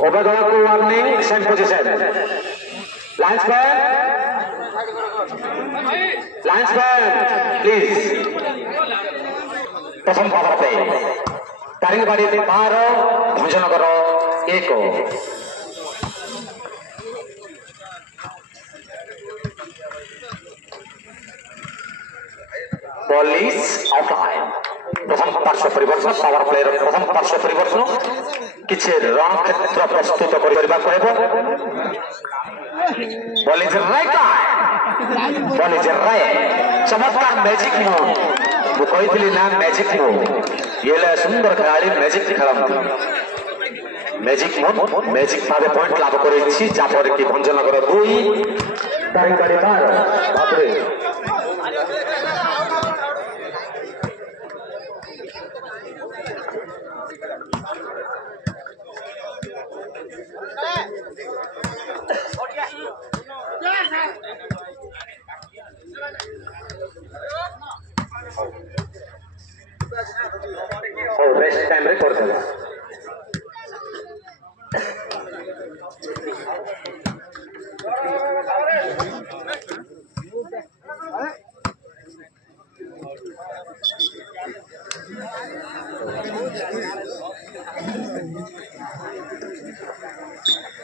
Overall warning, same position. Linesman, please. प्रथम power play Daringbadi 12 Bhanjanagar 1 ball is out line प्रथम पार्श्व परिवर्तन पावर प्ले प्रथम पार्श्व परिवर्तन किछि रणक्षेत्र प्रस्तुत करिबा कहबो बॉल इज राइट चमत्कार मैजिक मोड वो कही ना मैजिक मोड ये सुंदर खेलाड़ी मैजिक खेलती मैजिक मोड मैजिक भाव पॉइंट लाभ कर भंजनगर 2 दारिंगबाड़ी 12 रेस्ट टाइम रे कर देला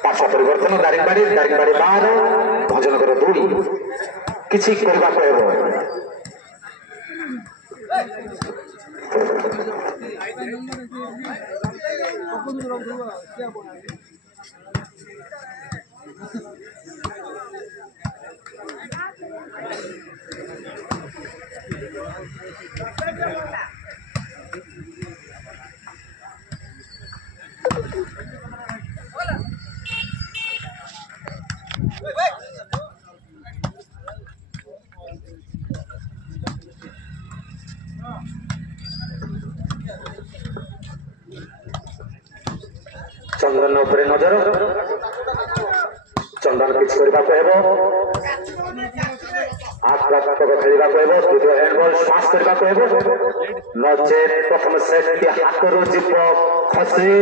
पार्श्व परिवर्तन दारिंगबाड़ी 12 भंजनगर 2 किछि करबा कहबो चंदन उपरे नजर चंदन किछ करबा कहबो आक्रामक खेलबा कहबो द्वितीय हैंडबॉल स्माश करबा कहबो नचे प्रथम सेट के हाथरो जीव खसे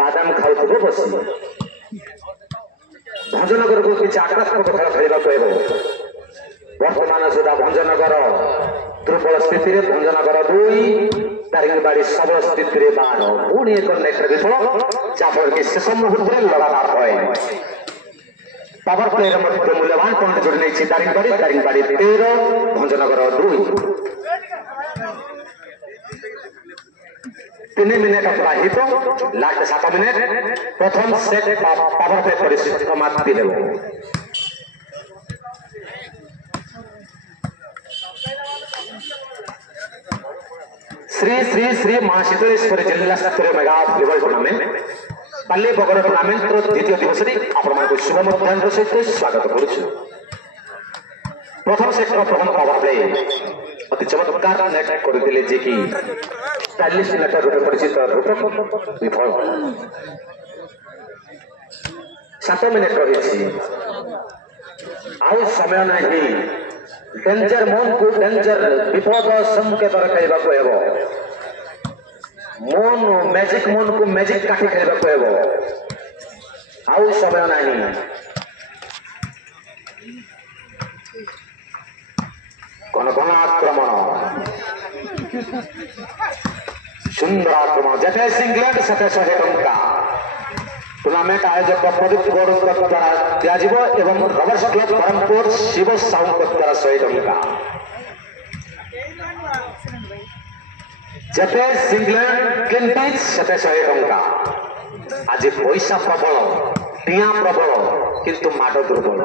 बादाम खाउथबो बसी भंजनगर को किछ आक्रामक खेल खेलबा कहबो वर्तमान सुधा भंजनगर दुर्बल स्थिति रे भंजनगर 2 दारिंगबाड़ी सबल स्थिति रे 12 पुणी एक नेट विफल चापर के शेष मुहूर्त में लगातार है पावर प्ले रे मध्य मूल्यवान पॉइंट जोड़ नै छी दारिंगबाड़ी 13 भंजनगर 2 3 मिनट अतिबाहित लास्ट 7 मिनट प्रथम सेट पावर प्ले परिस्थिति समाप्ति हेबो श्री श्री श्री मां शीतलेश्वरी जिला स्तरीय मेगा वॉलीबॉल टूर्नामेंट पल्ली पगड़ टूर्नामेंट द्वितीय दिवस आपण शुभ मध्याह्न सहित स्वागत करुछु प्रथम सेट प्रथम पावर प्ले अति चमत्कार नेट करथिले जे कि 40 मिनट रूपे परिचित रूपक विफल 7 मिनट रही आउ समय नहीं डेंजर मोन को डेंजर विपद संकेत रखा कहबो मोन मैजिक मोन को मैजिक काटी खेलबा कहबो आउ समय नहीं कोन आक्रमण सुंदर आक्रमण जते इंग्लैंड सते 100 टंका टूर्नामेंट आयोजक प्रदीप गौड़ द्वारा दिया एवं रबर्स क्लब ब्रह्मपुर शिव साहू द्वारा 100 टंका जते इंग्लैंड क्लिन सते 100 टंका आज पैसा प्रबल टिया प्रबल किंतु माट दुर्बल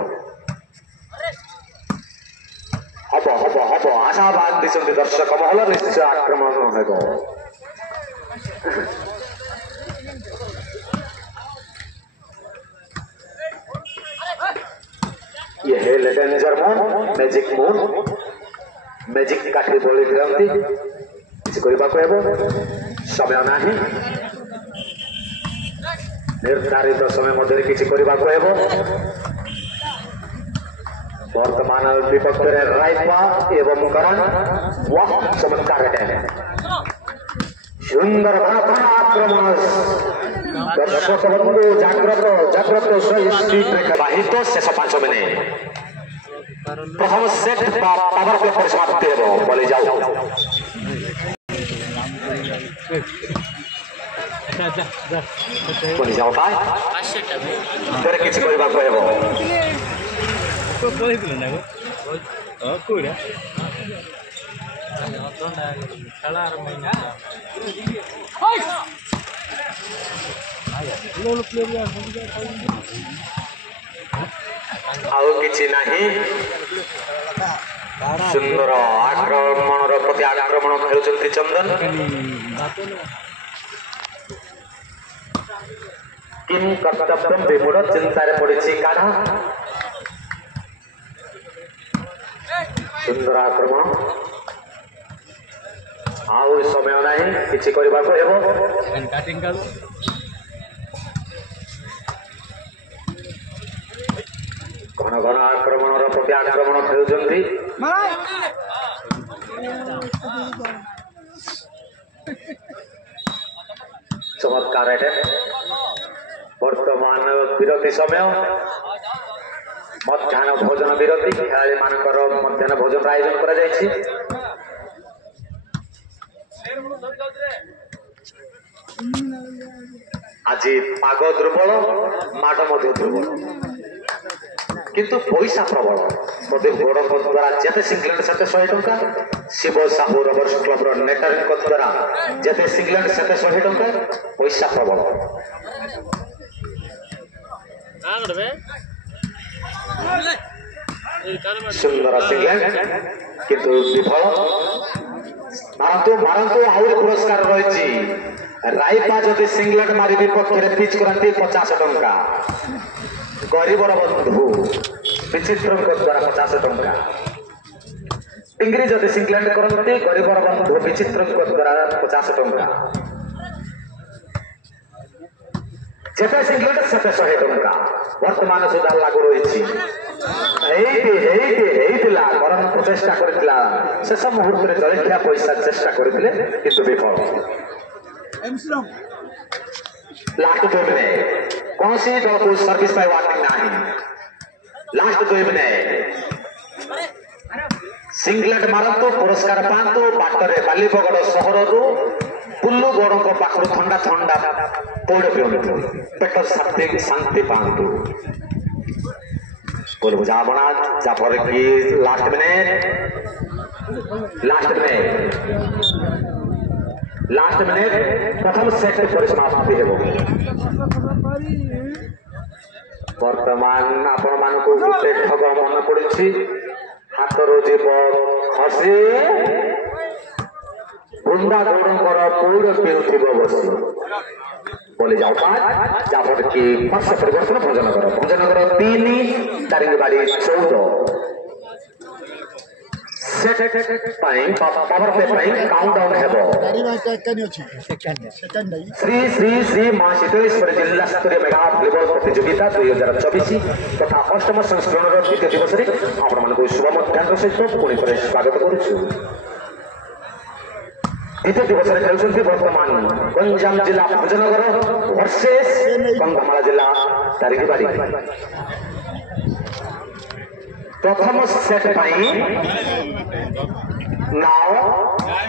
हम हम हम आशावाद दिशा दर्शक महल निश्चय आक्रमण हेबो ये है डेंजर मोन मैजिक मोन मैजिक काठी बोली दियंती किछ करबा कहबो समय नाही निर्धारित समय मध्य किछ करबा कहबो वर्तमान विपक्ष रे राइपा एवं करण वाह चमत्कार है সুন্দর ভারতন আক্রমণ দর্শক বন্ধু জাগ্রত জাগ্রত স্পিড রেখা বাহিত শেষ 5 মিনিট প্রথম সেট পাওয়ার প্লে পরিসমাপ্তি ହେବ বলে যাও বলে যাও তাই তোরে কিছু କରିବାକୁ ହେବ ଆଉ କିଛି ନାହିଁ ସୁନ୍ଦର ଆକ୍ରମଣର ପ୍ରତି ଆକ୍ରମଣ ଖେଳୁଛନ୍ତି ଚନ୍ଦନ କିମ୍ କର୍ତ୍ତବ୍ୟ ବିମୂଢ଼ ଚିନ୍ତାରେ ପଡ଼ିଛି କାଢ଼ା ସୁନ୍ଦର ଆକ୍ରମଣ ଆଉ ସମୟ ନାହିଁ କିଛି କରିବାକୁ ହେବ ঘন ঘন আক্রমণর প্রতি আক্রমণ খেলুଛନ୍ତି চমৎকার এটে বর্তমান বিরতি সময় ମଧ୍ୟାହ୍ନ ଭୋଜନ ବିରତି ଖେଳାଳି ମାନଙ୍କର ମଧ୍ୟାହ୍ନ ଭୋଜନର ଆୟୋଜନ କରାଯାଇଛି ଆଜି ପାଗ ଦୁର୍ବଳ ମାଡ଼ ମଧ୍ୟ ଦୁର୍ବଳ কিন্তু পয়সা প্রবল প্রদীপ গৌড়ଙ୍କ দ্বারা যেতে সিংল্যান্ড সেতে 100 টঙ্কা শিব সাহু রবর্স ক্লবর নেটারଙ୍କ দ্বারা যেতে সিংল্যান্ড সেতে 100 টঙ্কা পয়সা প্রবল সুন্দর সিংল্যান্ড কিন্তু বিফল মারন্তু আହୁରି পুরস্কার রয়েছে রাইপা যদি সিংল্যান্ড মারি বিপক্ষে পিচ করতে 50 টঙ্কা গরিবর বন্ধু বিচিত্রଙ୍କ দ্বারা 50 ଟଙ୍କା ଟିଙ୍ଗରି ଯଦି ସିଂଲ୍ୟାଣ୍ଡ କରନ୍ତି ଗରିବର ବନ୍ଧୁ ବିଚିତ୍ରଙ୍କ ଦ୍ବାରା 50 ଟଙ୍କା ଯେତେ ସିଂଲ୍ୟାଣ୍ଡ ସେତେ 100 ଟଙ୍କା ବର୍ତ୍ତମାନ ସୁଦ୍ଧା ଲାଗୁ ରହିଛି ହେଇଥିଲା କରଣ ପ୍ରଚେଷ୍ଟା କରିଥିଲା ଶେଷ ମୁହୂର୍ତ୍ତରେ ଜଳଖିଆ ପଇସା ଚେଷ୍ଟା କରିଥିଲେ କିନ୍ତୁ ବିଫଳ लास्ट 2 मिनट कौन सी दल को सर्विस पाई वार्निंग नहीं लास्ट 2 मिनट सिंगलेट मारंतु पुरस्कार पांतु बाटरे बालीपगड़ सहर रु पुल्लु गौड़ को पाखरु ठंडा ठंडा पौड़ पियंतु पेट शांति पांतु बोल बुझावना जापर की लास्ट मिनट प्रथम सेट परिसमाप्ति हेबो वर्तमान आपण मानको गुटे ठग मन पड़िछि हाथ रो जीव खसी बुंदा गौड़ंकर पौड़ पिउथिबो बसी बोले जाओ पाँच जाफर की वर्ष परिवर्तन Bhanjanagar 3 Daringbadi 14 power play countdown हेबो श्री श्री श्री मां शीतलेश्वरी जिला स्तरीय मेगा वॉलीबॉल प्रतियोगिता 2024 तथा अष्टम संस्करण द्वितीय दिवस आपण मानक शुभ मध्याह्न सहित पुणी थे स्वागत करुछु द्वितीय दिवस खेलुଛନ୍ତି वर्तमान गंजाम जिला भंजनगर वर्सेस कंधमाल जिला दारिंगबाड़ी प्रथम सेट पाई now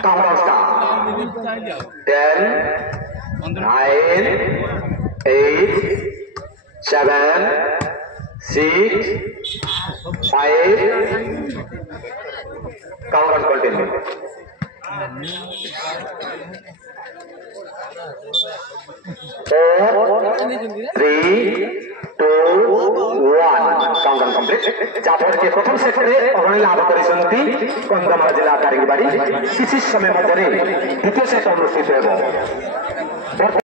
countdown start 10 9 8 7 6 5 countdown continue 4 3 2 1 countdown complete Jafar के प्रथम सेट रे अग्रणी लाभ करिसंती कंधमाल जिला दारिंगबाड़ी किछि समय मध्य द्वितीय सेट अनुष्ठित हेबो।